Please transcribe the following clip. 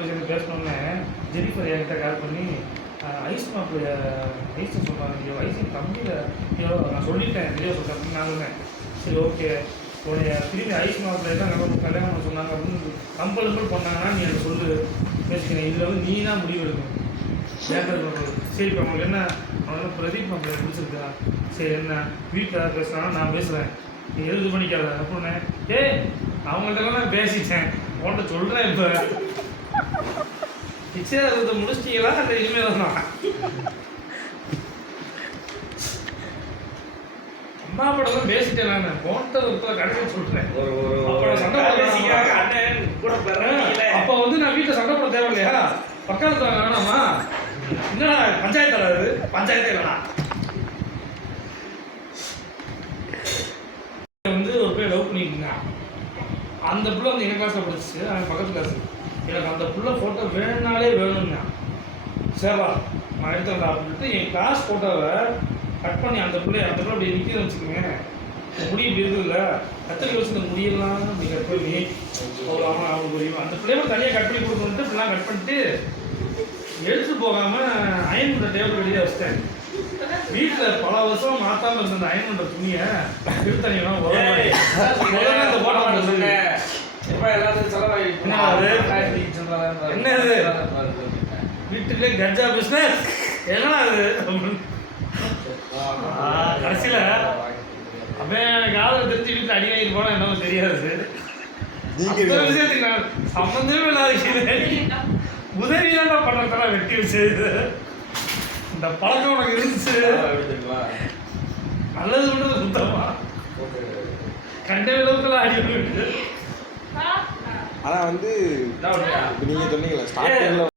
விஷயத்தை பேசணுன்னே ஜெனிஃபர் என்கிட்ட கால் பண்ணி ஐஸ் மாப்பிள் ஐஸ் சொல்கிறாங்க, ஐயோ ஐஸ் கம்மியில் ஐயோ நான் சொல்லிட்டேன் ஐயோ சொல்கிறேன் நான் சொன்னேன். சரி ஓகே உடைய திரும்பி ஐஸ் மாப்பிள்ளை தான் கல்யாணம் பண்ண சொன்னாங்க அப்படின்னு கம்பல் பண்ணாங்கன்னா நீ எனக்கு சொல்லு பேசிக்கிறேன். இதில் வந்து நீ தான் முடிவு எடுக்கணும். சரி இப்போ அவங்களுக்கு என்ன அவனுக்கு பிரதீப் மாப்பிள்ளை பிடிச்சிருக்கா, சரி என்ன வீட்டில் ஏதாவது பேசுகிறாங்கன்னா நான் பேசுகிறேன், நீ எழுது பண்ணிக்காத அப்படின்னு. அவங்கள்ட்ட நான் பேசிட்டேன் உன்கிட்ட சொல்கிறேன். இப்போ நிச்சயதார்த்தத்தை முடிச்சிட்டீங்களா இல்லை இனிமேல் தான்? அம்மா படம் பேசிட்டேன் நான் போன்ட்ட கடைசி சொல்றேன். அப்போ வந்து நான் வீட்டில் சண்டை போட தேவை இல்லையா? பக்கத்துல வேணாமா? என்னடா பஞ்சாயத்து வராது? பஞ்சாயத்தே இல்லைடா. வந்து ஒரு பேர் லவ் பண்ணிருக்கீங்க. அந்த பிள்ளை வந்து எங்கள் கிளாஸில் படிச்சிச்சு, அவன் பக்கத்து கிளாஸு. எனக்கு அந்த பிள்ளை ஃபோட்டோ வேணுனாலே வேணும்னா சரிவா நான் எடுத்துடா அப்படின்ட்டு என் கிளாஸ் ஃபோட்டோவை கட் பண்ணி அந்த பிள்ளை அப்படி நிற்கிறது வச்சுக்கோங்க. முடி இப்படி இருக்குதுல்ல, கத்திரி வச்சு இந்த முடியெல்லாம் அப்படி கட் பண்ணி போகலாமா அவங்க புரியும். அந்த பிள்ளைய தனியாக கட் பண்ணி கொடுக்கணுன்ட்டு இப்படிலாம் கட் பண்ணிட்டு எடுத்து போகாமல் அயன் பண்ணுற டேபிள் வெளியே வச்சிட்டேன். வீட்டில் பல வருஷம் மாற்றாமல் இருந்த அந்த அயன் பண்ணுற துணியை எடுத்தீங்கன்னா அந்த போட்டோ என்னது வீட்டுக்குள்ளே கஞ்சா பிஸ்னஸ் என்ன அது கடைசியில் அவன் எனக்கு ஆதரவு தெரிஞ்சு வீட்டில் அடி வாங்கிட்டு போனால் என்னவோ தெரியாது. விஷயத்துக்கு நான் சம்மந்தமே இல்லாத உதவி தான் பண்ணுறதெல்லாம் வெட்டி வச்சது. இந்த பழக்கம் உனக்கு இருந்துச்சு, நல்லது பண்ணுறது சுத்தமா கண்ட விளவுக்கெல்லாம் அடி பண்ணிட்டு. ஆனால் வந்து நீங்கள் சொன்னீங்களா ஸ்டார்டிங்கில்